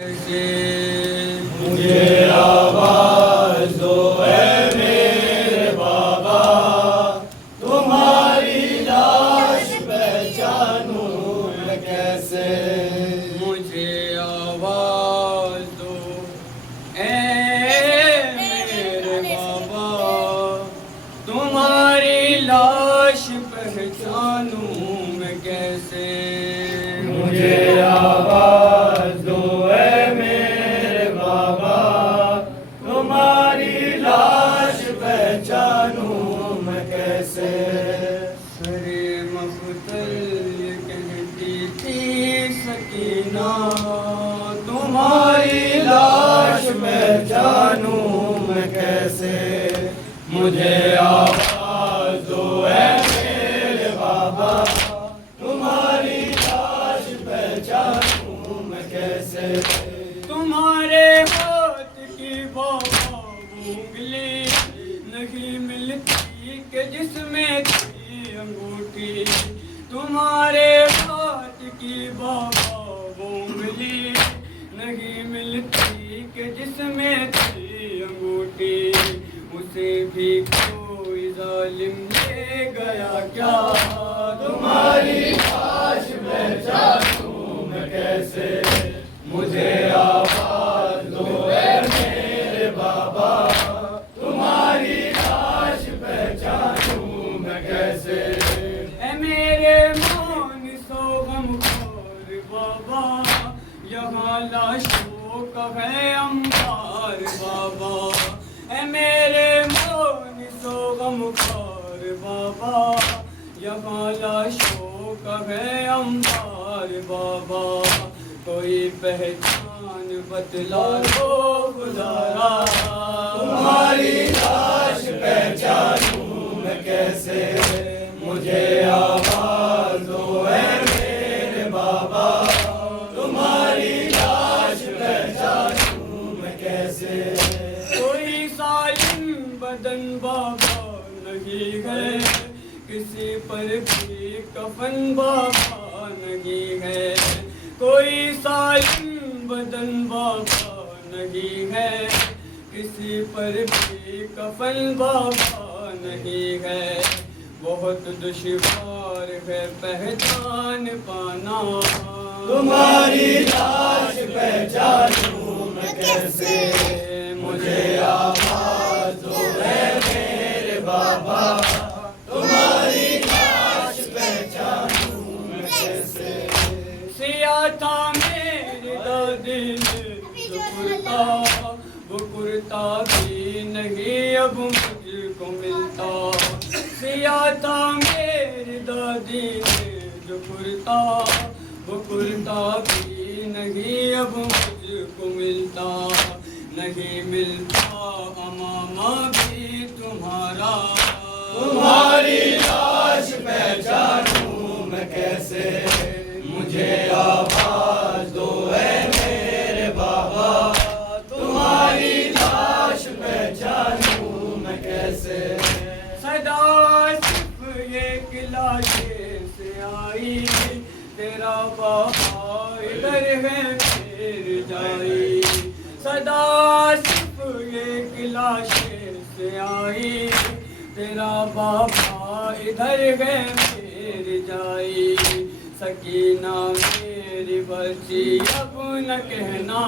مجھے آواز دو اے میرے بابا، تمہاری لاش پہچانوں میں کیسے؟ مجھے آواز دو اے میرے بابا، تمہاری لاش پہچانوں میں کیسے؟ مجھے آواز دو اے میرے بابا، تمہاری لاش پہچانوں میں کیسے؟ سرے مقتل یہ کہتی تھی سکینہ، تمہاری لاش پہچانوں میں کیسے؟ مجھے آواز دو اے میرے بابا، تمہاری لاش پہچانوں میں کیسے؟ تمہارے ہاتھ کی بابا وہ انگلی نہیں ملتی کہ جس میں تھی انگوٹھی، تمہارے ہاتھ کی بابا وہ انگلی نہیں ملتی کہ جس میں تھی انگوٹھی، اسے بھی کوئی ظالم لے گیا کیا؟ تمہاری لاش پہچانوں میں کیسے؟ مجھے آواز دو اے میرے بابا، تمہاری لاش پہچانوں میں کیسے؟ اے میرے مونسو غمخوار بابا، یہاں لاشوں کا ہے انبار بابا، اے میرے مونسو غمخوار بابا، یہاں لاشوں کا ہے انبار بابا، کوئی پہچان بتلا دو گزارا، تمہاری لاش پہچانوں میں کیسے؟ مجھے آواز دو اے میرے بابا، تمہاری لاش پہچانوں میں کیسے؟ کوئی سالم بدن بابا نہیں ہے، کسی پر بھی کفن بابا نہیں ہے، کوئی سالم بدن بابا نہیں ہے، کسی پر بھی کفن بابا نہیں ہے، بہت دشوار ہے پہچان پانا، تمہاری لاش پہچانوں میں کیسے؟ مجھے آواز دو اے میرے بابا، تمہاری لاش پہچانوں میں کیسے؟ سیاہ تھا میری دادی نے جو کرتا، وہ کرتا بھی نہیں اب مجھ کو ملتا، سیاہ تھا میری دادی نے جو کرتا، وہ کرتا بھی نہیں اب مجھ کو ملتا، نہیں ملتا امامہ بھی تمہارا، تمہاری لاش پہچانوں میں کیسے؟ مجھے آواز دو اے میرے بابا، تمہاری لاش پہچانوں میں کیسے؟ صدا صرف ایک لاشے سے آئی، تیرا بابا ادھر ہے پھر جائی، صدا صرف ایک لاشے سے آئی، تیرا بابا ادھر ہے پھر جائی، سکینہ میری بچی اب نہ کہنا